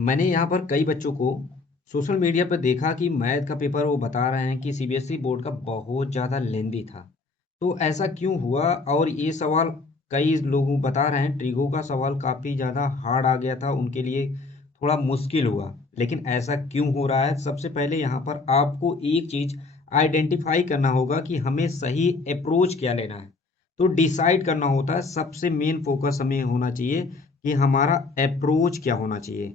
मैंने यहाँ पर कई बच्चों को सोशल मीडिया पर देखा कि मैथ का पेपर वो बता रहे हैं कि सीबीएसई बोर्ड का बहुत ज़्यादा लेंदी था। तो ऐसा क्यों हुआ? और ये सवाल कई लोगों बता रहे हैं ट्रिगो का सवाल काफ़ी ज़्यादा हार्ड आ गया था उनके लिए, थोड़ा मुश्किल हुआ। लेकिन ऐसा क्यों हो रहा है? सबसे पहले यहाँ पर आपको एक चीज़ आइडेंटिफाई करना होगा कि हमें सही अप्रोच क्या लेना है। तो डिसाइड करना होता है, सबसे मेन फोकस हमें होना चाहिए कि हमारा अप्रोच क्या होना चाहिए।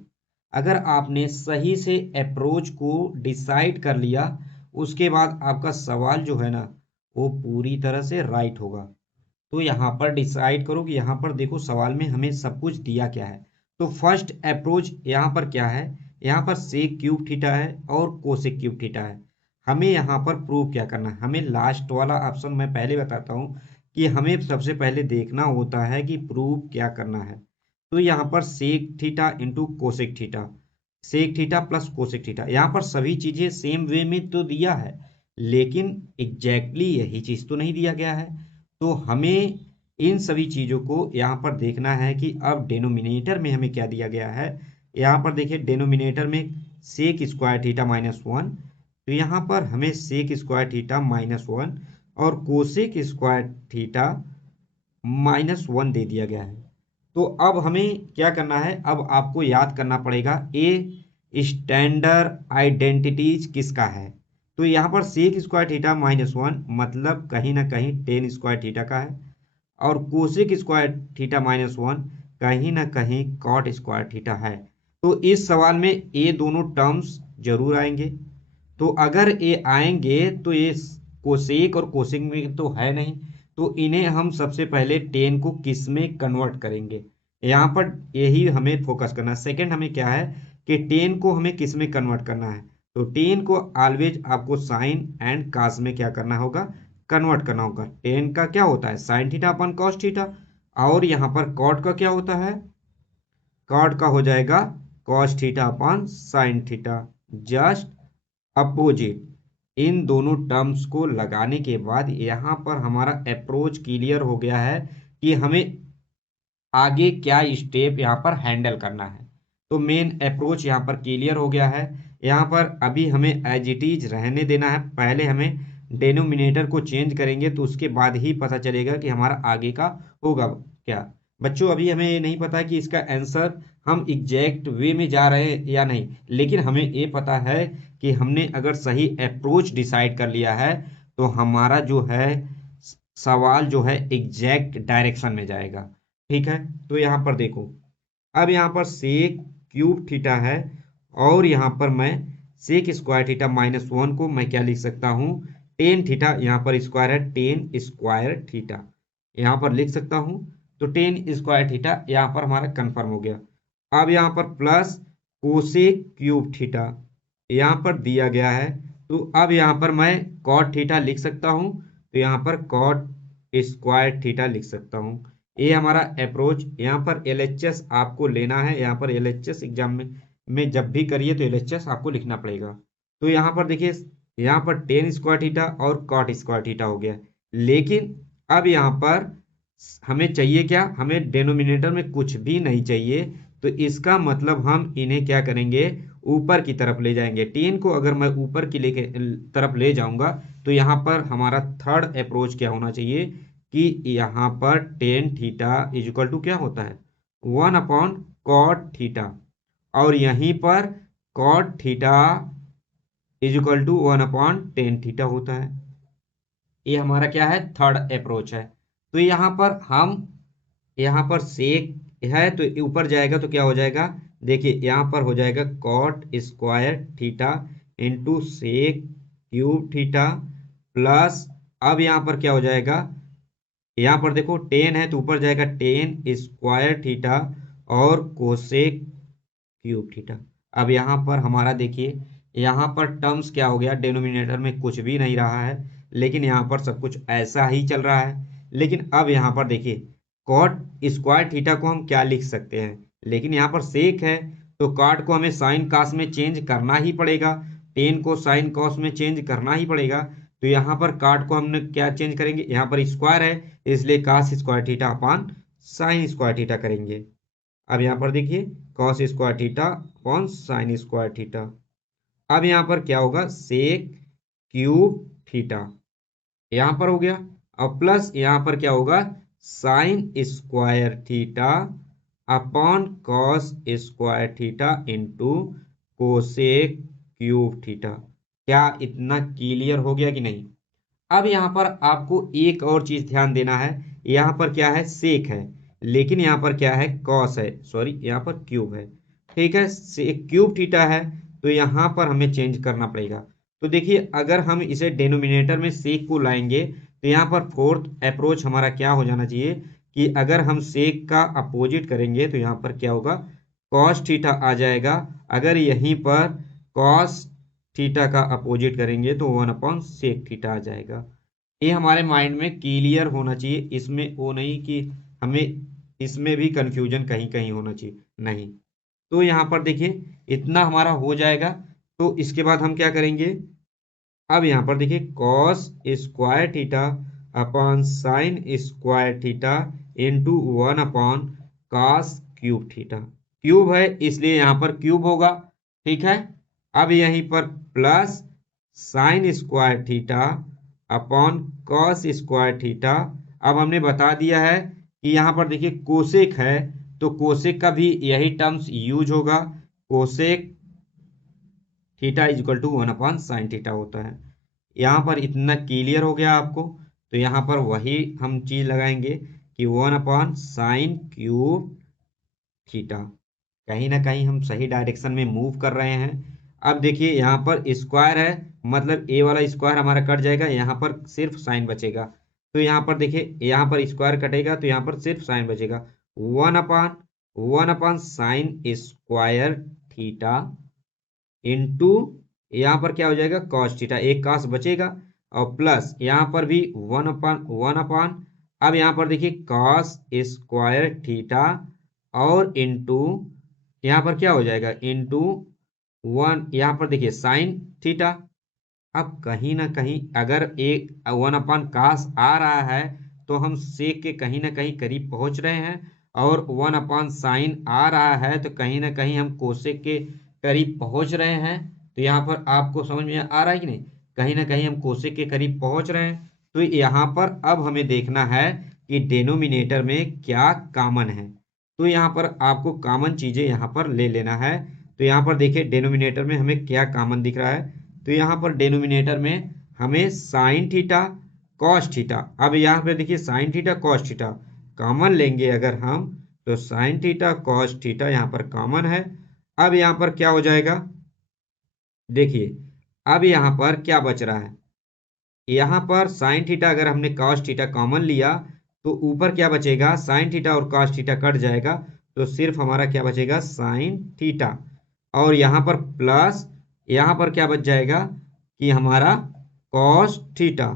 अगर आपने सही से अप्रोच को डिसाइड कर लिया, उसके बाद आपका सवाल जो है ना वो पूरी तरह से राइट होगा। तो यहाँ पर डिसाइड करो कि यहाँ पर देखो सवाल में हमें सब कुछ दिया क्या है। तो फर्स्ट अप्रोच यहाँ पर क्या है? यहाँ पर सेक क्यूब थीटा है और कोसेक क्यूब थीटा है। हमें यहाँ पर प्रूव क्या करना है? हमें लास्ट वाला ऑप्शन मैं पहले बताता हूँ कि हमें सबसे पहले देखना होता है कि प्रूव क्या करना है। तो यहाँ पर sec theta into cosec theta, sec theta plus cosec theta, यहाँ पर सभी चीजें सेम वे में तो दिया है, लेकिन एग्जैक्टली यही चीज तो नहीं दिया गया है। तो हमें इन सभी चीजों को यहाँ पर देखना है कि अब डेनोमिनेटर में हमें क्या दिया गया है। यहाँ पर देखिए डेनोमिनेटर में sec square theta minus one, तो यहाँ पर हमें sec square theta minus one और cosec square theta minus one दे दिया गया है। तो अब हमें क्या करना है? अब आपको याद करना पड़ेगा ए स्टैंडर्ड आइडेंटिटीज किसका है। तो यहाँ पर sec square theta minus one मतलब कहीं ना कहीं टेन स्क्वायर थीटा का है, और cosec square theta minus one कहीं ना कहीं कॉट स्क्वायर थीटा है। तो इस सवाल में ये दोनों टर्म्स जरूर आएंगे। तो अगर ये आएंगे तो ये कोसेक और कोसेक में तो है नहीं, तो इन्हें हम सबसे पहले टेन को किस में कन्वर्ट करेंगे, यहाँ पर यही हमें फोकस करना है। सेकंड हमें क्या है कि टेन को हमें किस में कन्वर्ट करना है। तो टेन को ऑलवेज आपको साइन एंड कास में क्या करना होगा? कन्वर्ट करना होगा। टेन का क्या होता है? साइन थीटा अपन कॉस थीटा, और यहाँ पर कॉट का क्या होता है? कॉट का हो जाएगा कॉस थीटा अपन साइन थीटा, जस्ट अपोजिट। इन दोनों टर्म्स को लगाने के बाद यहाँ पर हमारा अप्रोच क्लियर हो गया है कि हमें आगे क्या स्टेप यहाँ पर हैंडल करना है। तो मेन अप्रोच यहाँ पर क्लियर हो गया है। यहाँ पर अभी हमें एज इट इज रहने देना है, पहले हमें डेनोमिनेटर को चेंज करेंगे तो उसके बाद ही पता चलेगा कि हमारा आगे का होगा क्या। बच्चों अभी हमें ये नहीं पता कि इसका आंसर हम एग्जैक्ट वे में जा रहे हैं या नहीं, लेकिन हमें ये पता है कि हमने अगर सही अप्रोच डिसाइड कर लिया है तो हमारा जो है सवाल जो है एग्जैक्ट डायरेक्शन में जाएगा। ठीक है, तो यहाँ पर देखो, अब यहाँ पर सेक क्यूब थीटा है, और यहाँ पर मैं sec square theta minus one को मैं क्या लिख सकता हूँ? टेन थीटा, यहाँ पर स्क्वायर है, टेन स्क्वायर थीटा यहाँ पर लिख सकता हूँ। तो टेन स्क्वायर थीटा यहाँ पर हमारा कंफर्म हो गया। अब यहाँ पर प्लस कोसेक क्यूब थीटा यहाँ पर दिया गया है, तो अब यहाँ पर मैं कॉट थीटा लिख सकता हूँ, तो यहाँ पर कॉट स्क्वायर थीटा लिख सकता हूँ। ये हमारा अप्रोच। यहाँ पर एलएचएस आपको लेना है, यहाँ पर एलएचएस एग्जाम में जब भी करिए तो एलएचएस आपको लिखना पड़ेगा। तो यहाँ पर देखिए, यहाँ पर टेन स्क्वायर थीटा और कॉट स्क्वायर थीटा हो गया, लेकिन अब यहाँ पर हमें चाहिए क्या? हमें डेनोमिनेटर में कुछ भी नहीं चाहिए। तो इसका मतलब हम इन्हें क्या करेंगे? ऊपर की तरफ ले जाएंगे। टेन को अगर मैं ऊपर की लेके तरफ ले जाऊंगा तो यहाँ पर हमारा थर्ड अप्रोच क्या होना चाहिए कि यहाँ पर टेन थीटा इजिकल टू क्या होता है? वन अपॉन कॉट थीटा, और यहीं पर cot theta is equal to one upon tan theta होता है। ये हमारा क्या है? थर्ड अप्रोच है। तो यहाँ पर हम, यहाँ पर सेक है तो ऊपर जाएगा तो क्या हो जाएगा? देखिए यहाँ पर हो जाएगा cot square theta into sec cube theta plus, अब यहाँ पर क्या हो जाएगा? यहाँ पर देखो टेन है तो ऊपर जाएगा टेन स्क्वायर थीटा और कोसेक क्यूब थीटा। अब यहाँ पर हमारा देखिए, यहाँ पर टर्म्स क्या हो गया? डेनोमिनेटर में कुछ भी नहीं रहा है, लेकिन यहाँ पर सब कुछ ऐसा ही चल रहा है। लेकिन अब यहाँ पर देखिए, कॉट स्क्वायर थीटा को हम क्या लिख सकते हैं? लेकिन यहाँ पर सेक है तो कॉट को हमें साइन कास में चेंज करना ही पड़ेगा, टेन को साइन कॉस में चेंज करना ही पड़ेगा। तो यहाँ पर कॉट को हमने क्या चेंज करेंगे? यहाँ पर स्क्वायर है इसलिए cos square theta upon sine square theta करेंगे। अब यहाँ पर देखिए cos square theta upon sine square theta. अब यहाँ पर क्या होगा, सेक क्यूब थीटा यहाँ पर हो गया, और प्लस यहाँ पर क्या होगा, sign square theta upon cos square theta into cosec cube theta. क्या इतना क्लियर हो गया कि नहीं? अब यहाँ पर आपको एक और चीज ध्यान देना है, यहाँ पर क्या है, सेक है, लेकिन यहाँ पर क्या है, कॉस है, सॉरी यहाँ पर क्यूब है। ठीक है, सेक क्यूब थीटा है, तो यहाँ पर हमें चेंज करना पड़ेगा। तो देखिए, अगर हम इसे डिनोमिनेटर में सेक को लाएंगे तो यहाँ पर फोर्थ अप्रोच हमारा क्या हो जाना चाहिए कि अगर हम सेक का अपोजिट करेंगे तो यहाँ पर क्या होगा, कॉस थीटा आ जाएगा। अगर यहीं पर कॉस थीटा का अपोजिट करेंगे तो 1 अपॉन सेक थीटा आ जाएगा। ये हमारे माइंड में क्लियर होना चाहिए, इसमें वो नहीं कि हमें इसमें भी कंफ्यूजन कहीं कहीं होना चाहिए, नहीं। तो यहाँ पर देखिए, इतना हमारा हो जाएगा। तो इसके बाद हम क्या करेंगे, अब यहाँ पर देखिए cos square theta upon sine square theta into 1 upon cos cube theta. Cube है इसलिए यहाँ पर क्यूब होगा। ठीक है, अब यहीं पर plus sign square theta upon cos square theta. अब हमने बता दिया है कि यहाँ पर देखिए कोसेक है, तो कोसेक का भी यही टर्म्स यूज होगा, cosec theta is equal to 1 upon sine theta होता है। यहाँ पर इतना क्लियर हो गया आपको, तो यहाँ पर वही हम चीज लगाएंगे कि 1 अपॉन साइन क्यूब थीटा। कहीं ना कहीं हम सही डायरेक्शन में मूव कर रहे हैं। अब देखिए यहाँ पर स्क्वायर है, मतलब ए वाला स्क्वायर हमारा कट जाएगा, यहाँ पर सिर्फ साइन बचेगा। तो यहाँ पर देखिए, यहाँ पर स्क्वायर कटेगा तो यहाँ पर सिर्फ साइन बचेगा। 1 upon sine square theta into यहाँ पर क्या हो जाएगा, कॉस थीटा, एक कास बचेगा, और प्लस यहाँ पर भी 1 अपॉन अब यहाँ पर देखिए कॉस स्क्वायर थीटा और इंटू यहाँ पर क्या हो जाएगा, इंटू 1, यहाँ पर देखिए साइन थीटा। अब कहीं ना कहीं अगर एक 1 अपॉन कास आ रहा है तो हम सेक के कहीं ना कहीं करीब पहुंच रहे हैं, और 1 अपॉन साइन आ रहा है तो कहीं ना कहीं हम कोसेक के करीब पहुंच रहे हैं। तो यहाँ पर आपको समझ में आ रहा है कि नहीं, कहीं ना कहीं हम कोसेक के करीब पहुंच रहे हैं। तो यहाँ पर अब हमें देखना है कि डेनोमिनेटर में क्या कॉमन है। तो यहाँ पर आपको कॉमन चीजें यहाँ पर ले लेना है। तो यहाँ पर देखिए डेनोमिनेटर में हमें क्या कॉमन दिख रहा है, तो यहाँ पर डेनोमिनेटर में हमें साइन थीटा कॉस थीटा, अब यहाँ पे देखिए sine theta cos theta common लेंगे अगर हम, तो साइन थीटा कॉस थीटा यहाँ पर कॉमन है। अब यहाँ पर क्या हो जाएगा, देखिए अब यहाँ पर क्या बच रहा है, यहाँ पर साइन थीटा अगर हमने कॉस थीटा कॉमन लिया तो ऊपर क्या बचेगा, साइन थीटा और कॉस थीटा कट जाएगा, तो सिर्फ हमारा क्या बचेगा, साइन थीटा। और यहाँ पर प्लस यहाँ पर क्या बच जाएगा कि हमारा कॉस थीटा।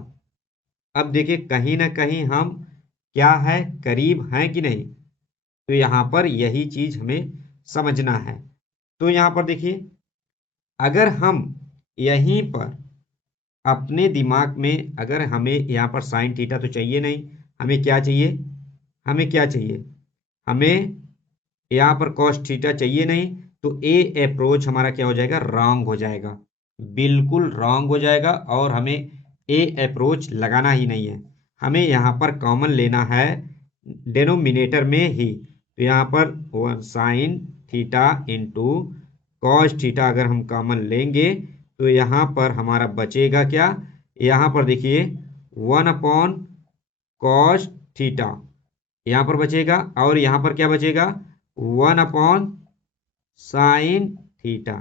अब देखिए कहीं ना कहीं हम क्या है, करीब हैं कि नहीं, तो यहाँ पर यही चीज हमें समझना है। तो यहाँ पर देखिए, अगर हम यहीं पर अपने दिमाग में, अगर हमें यहाँ पर साइन थीटा तो चाहिए नहीं, हमें क्या चाहिए, हमें क्या चाहिए, हमें यहाँ पर कॉस थीटा चाहिए नहीं, तो ए अप्रोच हमारा क्या हो जाएगा, रॉन्ग हो जाएगा, बिल्कुल रॉन्ग हो जाएगा, और हमें ए अप्रोच लगाना ही नहीं है। हमें यहाँ पर कॉमन लेना है डेनोमिनेटर में ही। तो यहाँ पर sine theta into cos theta अगर हम कॉमन लेंगे तो यहाँ पर हमारा बचेगा क्या, यहाँ पर देखिए 1 अपॉन कॉस थीटा यहाँ पर बचेगा, और यहाँ पर क्या बचेगा, 1 अपॉन साइन थीटा।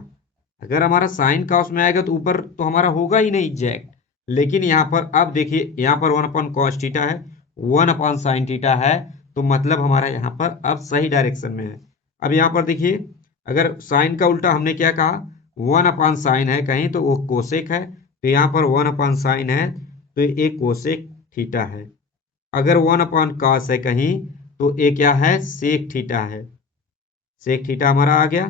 अगर हमारा साइन कॉस में आएगा तो ऊपर तो हमारा होगा ही नहीं एग्जैक्ट, लेकिन यहाँ पर अब देखिए यहाँ पर 1 अपॉन कॉस थीटा है, 1 अपॉन साइन थीटा है, तो मतलब हमारा यहाँ पर अब सही डायरेक्शन में है। अब यहाँ पर देखिए, अगर साइन का उल्टा हमने क्या कहा, 1 अपॉन साइन है कहीं तो वो कोसेक है, तो यहाँ पर 1 अपॉन साइन है तो ये कोसेक थीटा है। अगर 1 अपॉन कॉस है कहीं तो ये क्या है, सेक थीटा है, सेक थीटा हमारा आ गया।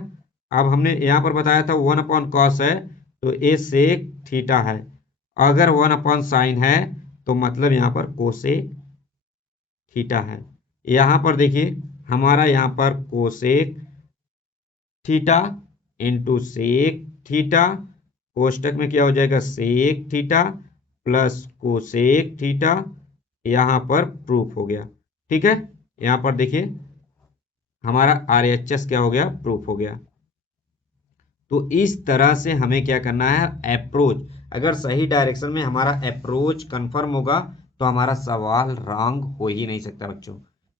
अब हमने यहाँ पर बताया था 1 अपॉन कॉस है तो ये सेक थीटा है, अगर 1 अपॉन साइन है तो मतलब यहाँ पर कोसेक थीटा है। यहाँ पर देखिए हमारा यहाँ पर cosec theta into sec theta, कोष्टक में क्या हो जाएगा sec theta plus cosec theta, यहाँ पर प्रूफ हो गया। ठीक है, यहाँ पर देखिए हमारा RHS क्या हो गया, प्रूफ हो गया। तो इस तरह से हमें क्या करना है, अप्रोच, अगर सही डायरेक्शन में हमारा अप्रोच कंफर्म होगा तो हमारा सवाल रॉन्ग हो ही नहीं सकता बच्चों।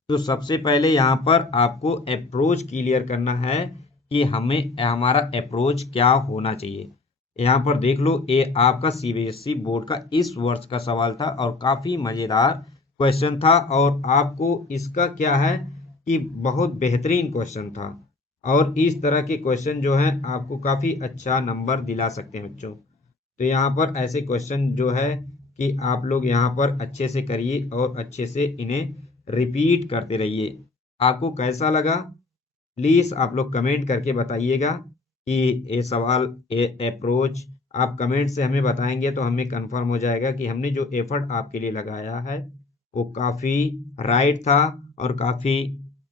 तो सबसे पहले यहाँ पर आपको अप्रोच क्लियर करना है कि हमें हमारा अप्रोच क्या होना चाहिए। यहाँ पर देख लो, ये आपका CBSE बोर्ड का इस वर्ष का सवाल था और काफी मजेदार क्वेश्चन था, और आपको इसका क्या है कि बहुत बेहतरीन क्वेश्चन था, और इस तरह के क्वेश्चन जो है आपको काफी अच्छा नंबर दिला सकते हैं बच्चों। तो यहाँ पर ऐसे क्वेश्चन जो है कि आप लोग यहाँ पर अच्छे से करिए और अच्छे से इन्हें रिपीट करते रहिए। आपको कैसा लगा प्लीज आप लोग कमेंट करके बताइएगा कि ये सवाल, ये अप्रोच, आप कमेंट से हमें बताएंगे तो हमें कंफर्म हो जाएगा कि हमने जो एफर्ट आपके लिए लगाया है वो काफी राइट था और काफी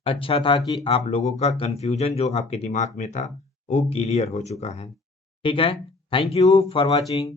अच्छा था, कि आप लोगों का कंफ्यूजन जो आपके दिमाग में था वो क्लियर हो चुका है। ठीक है, थैंक यू फॉर वॉचिंग।